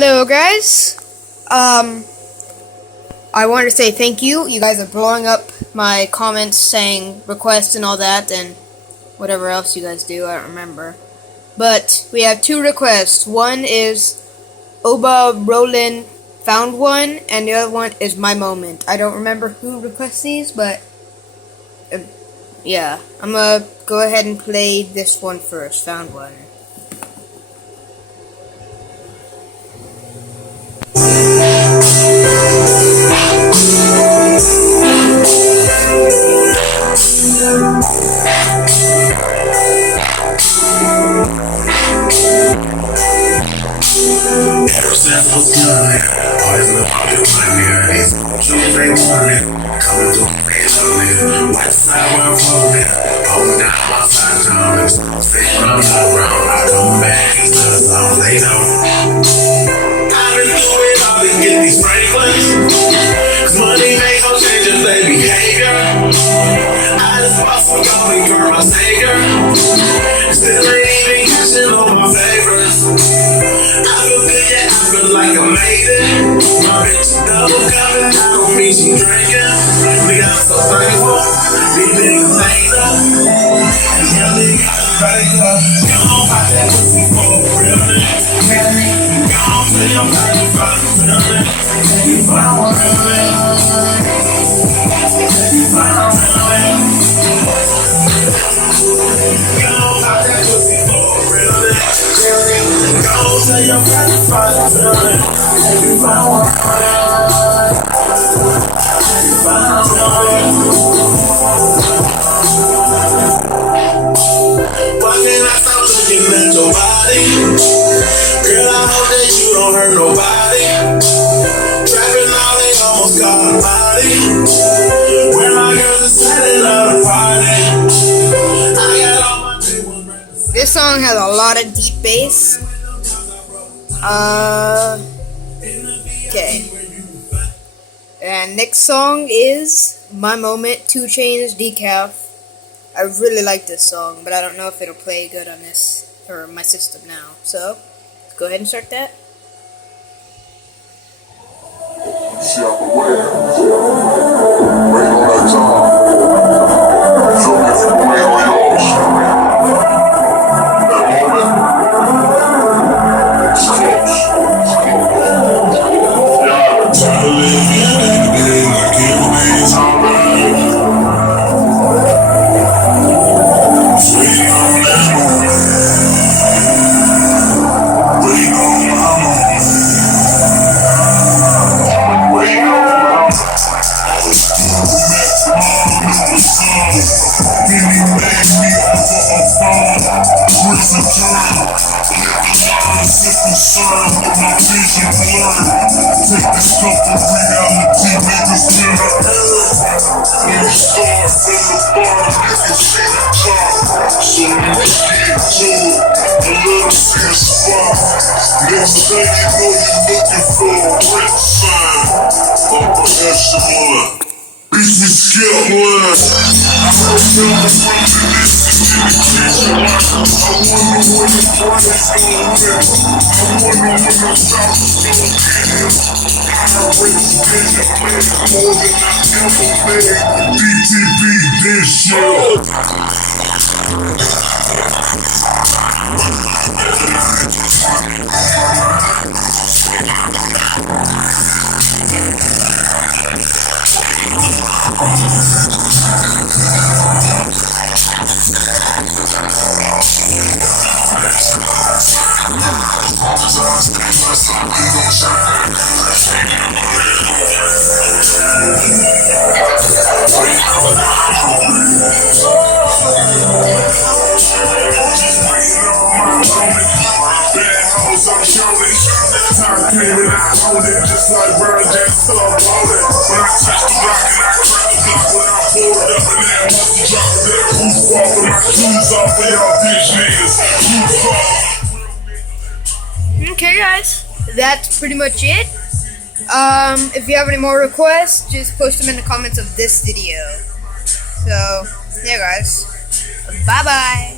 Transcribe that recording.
Hello guys, I wanted to say thank you. You guys are blowing up my comments saying requests and all that and whatever else you guys do, I don't remember. But we have two requests. One is Oba Roland found one and the other one is My Moment. I don't remember who requests these, but yeah, I'm gonna go ahead and play this one first, found one. Ever since I was young, always been popular. These shoes they wanted, coming to a place I live. White side where I'm from, holding down my side zone. Stay from the ground, I come back into the zone. They know I've been doing all to get these Franklins, 'cause money ain't no changes their behavior. I just bought some gold and girl my savior. Still ain't even cashing on my favors. I feel good, yeah, I feel like I made it. My bitch double cupping, I don't mean she drinking. Nigga, I'm so thankful. These niggas ain't up. And yeah, nigga, I'm up. Gone by that pussy for real nigga. Gone to your body for real nigga. You found real nigga. You found real nigga. Gone by that pussy for real nigga. Gone to your body for real nigga. You found real nigga. You found real nigga. Why can't I stop looking at your body? Girl, I hope that you don't hurt nobody. Trapping all they almost got a body. Where my girls are setting up a party. I got all my big ones. This song has a lot of deep bass. Okay. And next song is My Moment, 2 Chainz, Decaf. I really like this song, but I don't know if it'll play good on this, or my system now. So, let's go ahead and start that. She out the way. Wait on that time. Show me if you can wait on yours. That moment. It's close. Yeah. Time to live in the game. I can't believe time to live. Waiting on that moment. Waiting on my moment. Waiting on my moment. Many made me over a phone. Bricks and turn. Simple son, my vision blurred. Take this stuff for reality, niggas till the earth. When we start from the bottom, niggas see the top. So niggas get to it, and let us see the spot. Next thing you know, you're looking for a rent sign. Upper echelon. Bitch, we skip one. Tell me from to this is in the kitchen. I wonder when the party's gonna win. I wonder when the doctor's gonna get him. I raise vision, man, more than I ever made. DTB this Time came and I owned it, just like Brown Jack Sub on it. When I touched the rock and I cracked the block when I poured up and that muscle drop of that roof off and my shoes off for y'all bitch niggas. Roof off. Okay guys, that's pretty much it. If you have any more requests, just post them in the comments of this video. So, yeah guys, bye bye.